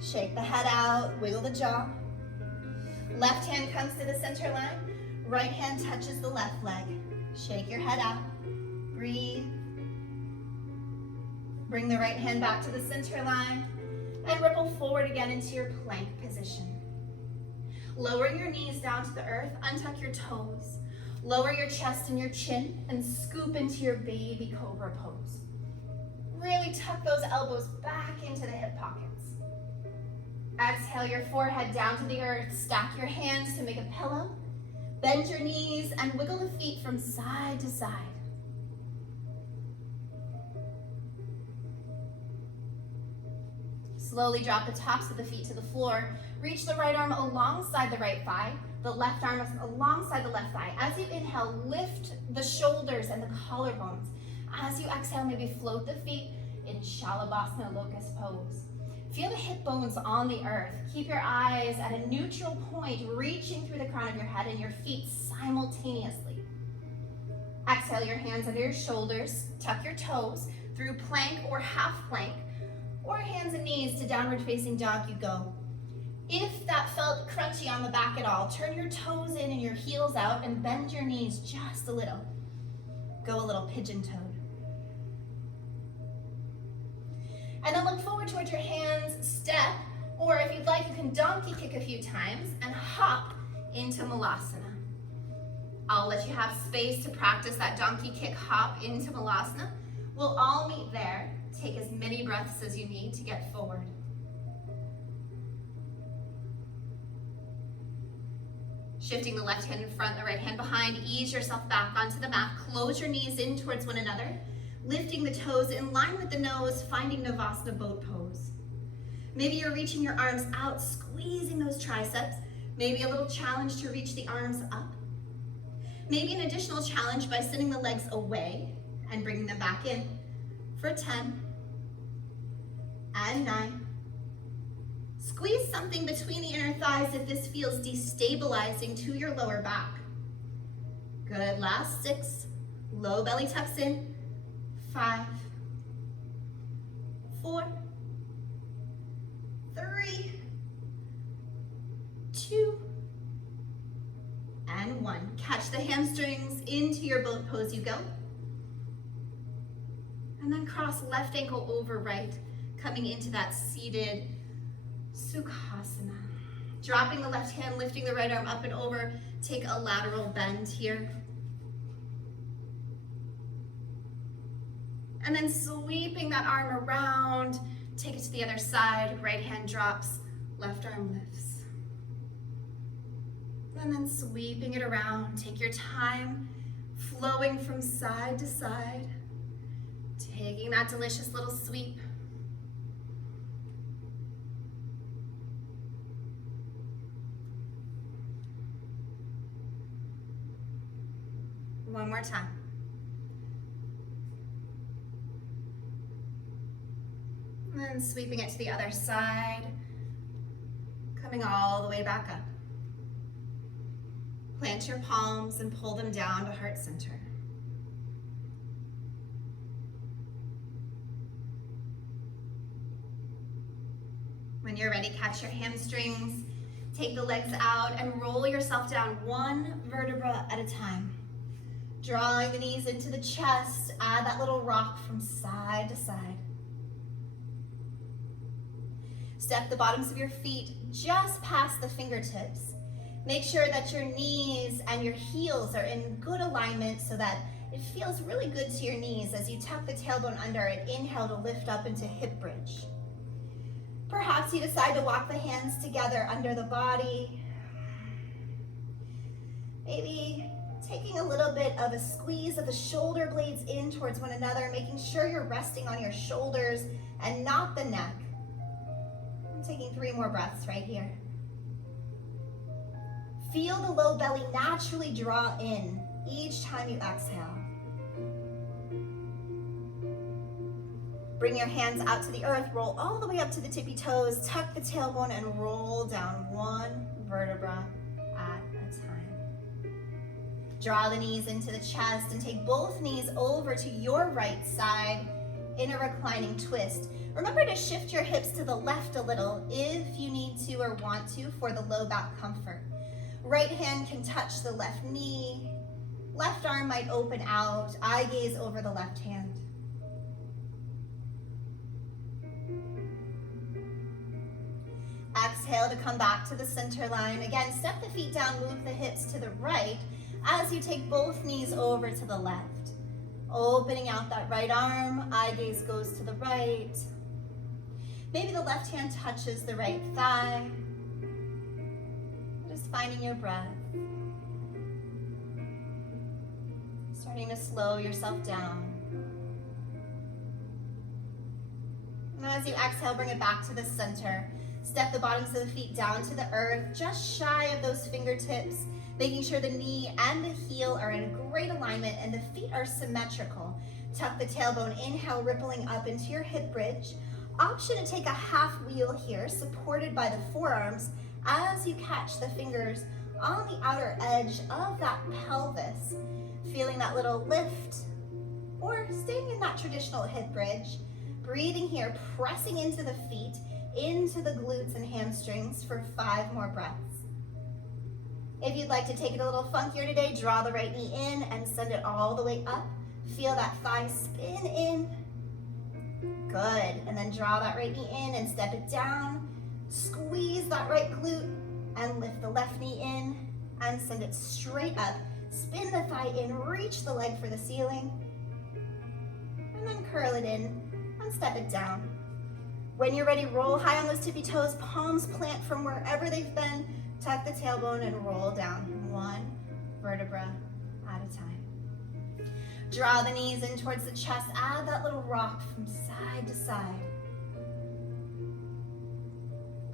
Shake the head out. Wiggle the jaw. Left hand comes to the center line. Right hand touches the left leg. Shake your head out. Breathe. Bring the right hand back to the center line. And ripple forward again into your plank position. Lower your knees down to the earth, untuck your toes. Lower your chest and your chin and scoop into your baby cobra pose. Really tuck those elbows back into the hip pockets. Exhale your forehead down to the earth, stack your hands to make a pillow. Bend your knees and wiggle the feet from side to side. Slowly drop the tops of the feet to the floor. Reach the right arm alongside the right thigh, the left arm alongside the left thigh. As you inhale, lift the shoulders and the collarbones. As you exhale, maybe float the feet in Shalabhasana locust pose. Feel the hip bones on the earth. Keep your eyes at a neutral point, reaching through the crown of your head and your feet simultaneously. Exhale your hands under your shoulders, tuck your toes through plank or half plank, or hands and knees to downward facing dog you go. If that felt crunchy on the back at all, turn your toes in and your heels out and bend your knees just a little. Go a little pigeon-toed. And then look forward towards your hands, step, or if you'd like, you can donkey kick a few times and hop into Malasana. I'll let you have space to practice that donkey kick hop into Malasana. We'll all meet there. Take as many breaths as you need to get forward. Shifting the left hand in front, the right hand behind, ease yourself back onto the mat. Close your knees in towards one another, lifting the toes in line with the nose, finding Navasana boat pose. Maybe you're reaching your arms out, squeezing those triceps. Maybe a little challenge to reach the arms up. Maybe an additional challenge by sending the legs away and bringing them back in for 10 and 9. Squeeze something between the inner thighs if this feels destabilizing to your lower back. Good, last 6. Low belly tucks in. 5, 4, 3, 2, and 1. Catch the hamstrings into your boat pose you go. And then cross left ankle over right, coming into that seated Sukhasana. Dropping the left hand, lifting the right arm up and over. Take a lateral bend here. And then sweeping that arm around, take it to the other side. Right hand drops, left arm lifts. And then sweeping it around. Take your time, flowing from side to side. Taking that delicious little sweep. One more time. And then sweeping it to the other side, coming all the way back up. Plant your palms and pull them down to heart center. When you're ready, catch your hamstrings, take the legs out and roll yourself down one vertebra at a time. Drawing the knees into the chest, add that little rock from side to side. Step the bottoms of your feet just past the fingertips. Make sure that your knees and your heels are in good alignment so that it feels really good to your knees as you tuck the tailbone under and inhale to lift up into hip bridge. Perhaps you decide to walk the hands together under the body. Maybe taking a little bit of a squeeze of the shoulder blades in towards one another, making sure you're resting on your shoulders and not the neck. I'm taking 3 more breaths right here. Feel the low belly naturally draw in each time you exhale. Bring your hands out to the earth, roll all the way up to the tippy toes, tuck the tailbone and roll down one vertebra at a time. Draw the knees into the chest and take both knees over to your right side in a reclining twist. Remember to shift your hips to the left a little if you need to or want to for the low back comfort. Right hand can touch the left knee. Left arm might open out. Eye gaze over the left hand. Exhale to come back to the center line. Again, step the feet down, move the hips to the right as you take both knees over to the left. Opening out that right arm, eye gaze goes to the right. Maybe the left hand touches the right thigh. Just finding your breath. Starting to slow yourself down. And as you exhale, bring it back to the center. Step the bottoms of the feet down to the earth, just shy of those fingertips, making sure the knee and the heel are in great alignment and the feet are symmetrical. Tuck the tailbone, inhale, rippling up into your hip bridge. Option to take a half wheel here, supported by the forearms as you catch the fingers on the outer edge of that pelvis, feeling that little lift, or staying in that traditional hip bridge. Breathing here, pressing into the feet, into the glutes and hamstrings for 5 more breaths. If you'd like to take it a little funkier today, draw the right knee in and send it all the way up. Feel that thigh spin in. Good, and then draw that right knee in and step it down. Squeeze that right glute and lift the left knee in and send it straight up. Spin the thigh in, reach the leg for the ceiling, and then curl it in and step it down. When you're ready, roll high on those tippy toes, palms plant from wherever they've been, tuck the tailbone and roll down one vertebra at a time. Draw the knees in towards the chest, add that little rock from side to side.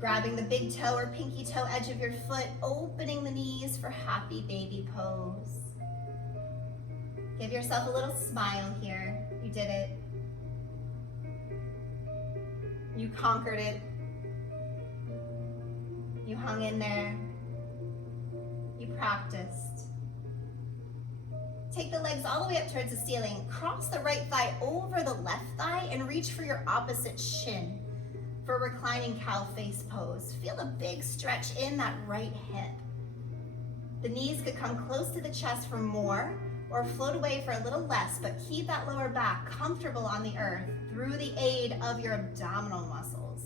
Grabbing the big toe or pinky toe edge of your foot, opening the knees for happy baby pose. Give yourself a little smile here. You did it. You conquered it. You hung in there. You practiced. Take the legs all the way up towards the ceiling. Cross the right thigh over the left thigh and reach for your opposite shin for reclining cow face pose. Feel a big stretch in that right hip. The knees could come close to the chest for more or float away for a little less, but keep that lower back comfortable on the earth through the aid of your abdominal muscles.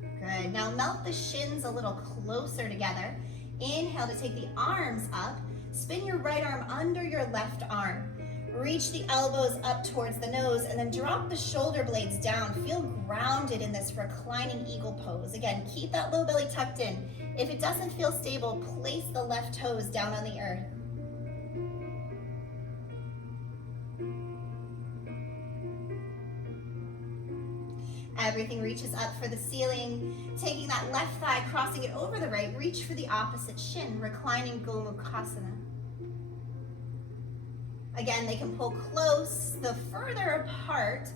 Good, now melt the shins a little closer together. Inhale to take the arms up. Spin your right arm under your left arm. Reach the elbows up towards the nose and then drop the shoulder blades down. Feel grounded in this reclining eagle pose. Again, keep that low belly tucked in. If it doesn't feel stable, place the left toes down on the earth. Everything reaches up for the ceiling. Taking that left thigh, crossing it over the right, reach for the opposite shin, reclining Gomukhasana. Again, they can pull close. The further apart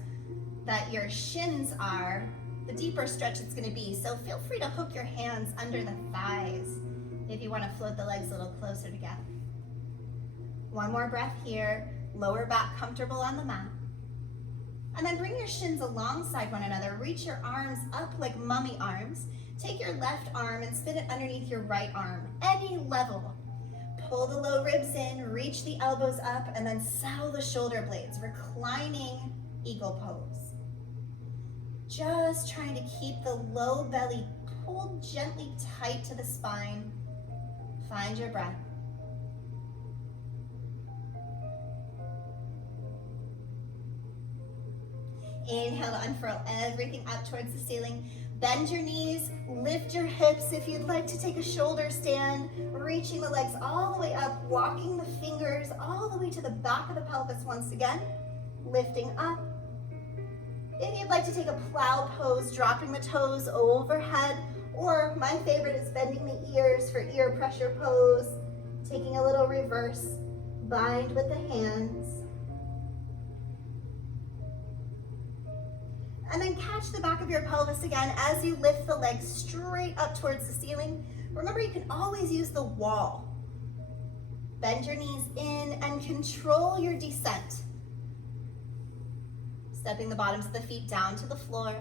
that your shins are, the deeper stretch it's going to be. So feel free to hook your hands under the thighs if you want to float the legs a little closer together. One more breath here, lower back comfortable on the mat. And then bring your shins alongside one another. Reach your arms up like mummy arms. Take your left arm and spin it underneath your right arm, any level. Pull the low ribs in, reach the elbows up, and then settle the shoulder blades, reclining eagle pose. Just trying to keep the low belly pulled gently tight to the spine. Find your breath. Inhale to unfurl everything up towards the ceiling. Bend your knees, lift your hips if you'd like to take a shoulder stand, reaching the legs all the way up, walking the fingers all the way to the back of the pelvis once again, lifting up. If you'd like to take a plow pose, dropping the toes overhead, or my favorite is bending the ears for ear pressure pose, taking a little reverse, bind with the hands. And then catch the back of your pelvis again as you lift the legs straight up towards the ceiling. Remember, you can always use the wall. Bend your knees in and control your descent. Stepping the bottoms of the feet down to the floor.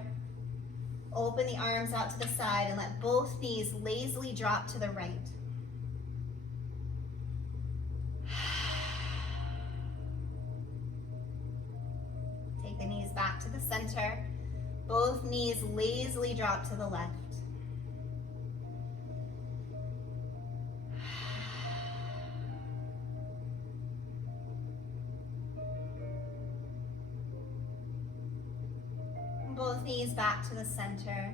Open the arms out to the side and let both knees lazily drop to the right. Take the knees back to the center. Both knees lazily drop to the left. Both knees back to the center.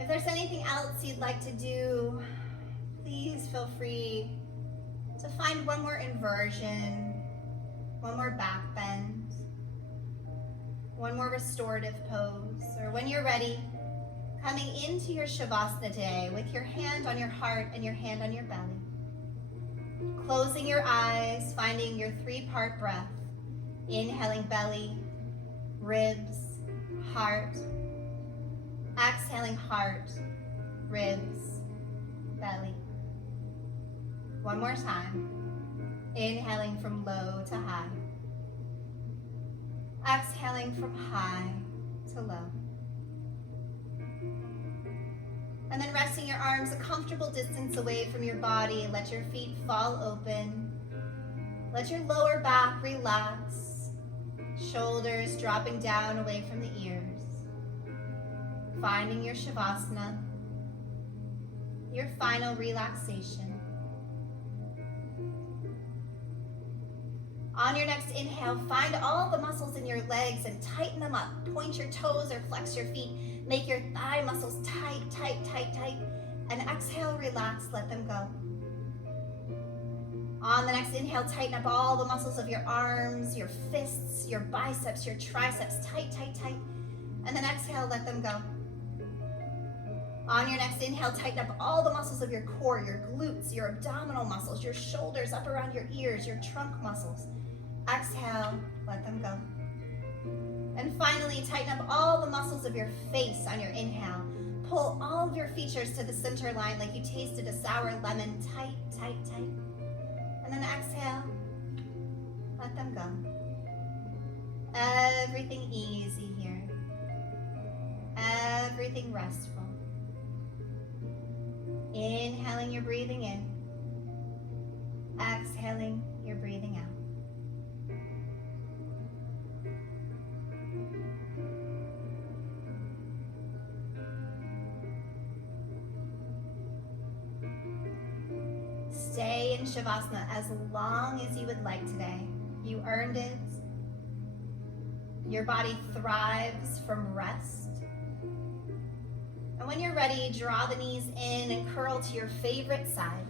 If there's anything else you'd like to do, please feel free to find one more inversion, one more back bend, one more restorative pose, or when you're ready, coming into your Shavasana today with your hand on your heart and your hand on your belly. Closing your eyes, finding your three-part breath. Inhaling belly, ribs, heart. Exhaling heart, ribs, belly. One more time. Inhaling from low to high. Exhaling from high to low. And then resting your arms a comfortable distance away from your body. Let your feet fall open. Let your lower back relax. Shoulders dropping down away from the ears. Finding your Shavasana, your final relaxation. On your next inhale, find all the muscles in your legs and tighten them up. Point your toes or flex your feet. Make your thigh muscles tight, tight, tight, tight. And exhale, relax, let them go. On the next inhale, tighten up all the muscles of your arms, your fists, your biceps, your triceps, tight, tight, tight. And then exhale, let them go. On your next inhale, tighten up all the muscles of your core, your glutes, your abdominal muscles, your shoulders up around your ears, your trunk muscles. Exhale, let them go. And finally, tighten up all the muscles of your face on your inhale. Pull all of your features to the center line like you tasted a sour lemon. Tight, tight, tight. And then exhale, let them go. Everything easy here. Everything restful. Inhaling, you're breathing in. Exhaling, you're breathing out. Stay in Shavasana as long as you would like today. You earned it. Your body thrives from rest. And when you're ready, draw the knees in and curl to your favorite side.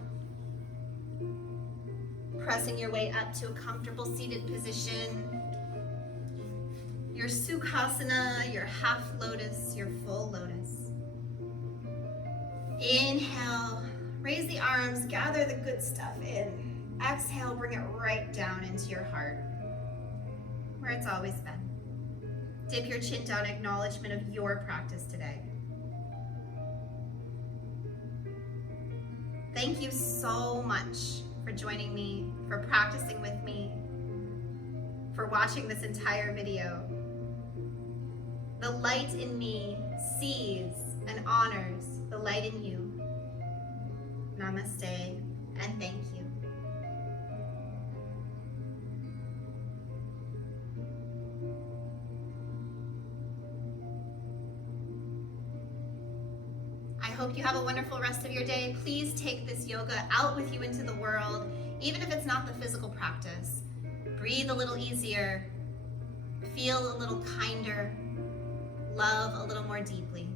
Pressing your way up to a comfortable seated position. Your Sukhasana, your half lotus, your full lotus. Inhale, raise the arms, gather the good stuff in. Exhale, bring it right down into your heart, where it's always been. Dip your chin down, acknowledgement of your practice today. Thank you so much for joining me, for practicing with me, for watching this entire video. The light in me sees and honors the light in you. Namaste and thank you. I hope you have a wonderful rest of your day. Please take this yoga out with you into the world, even if it's not the physical practice. Breathe a little easier, feel a little kinder, love a little more deeply.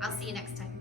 I'll see you next time.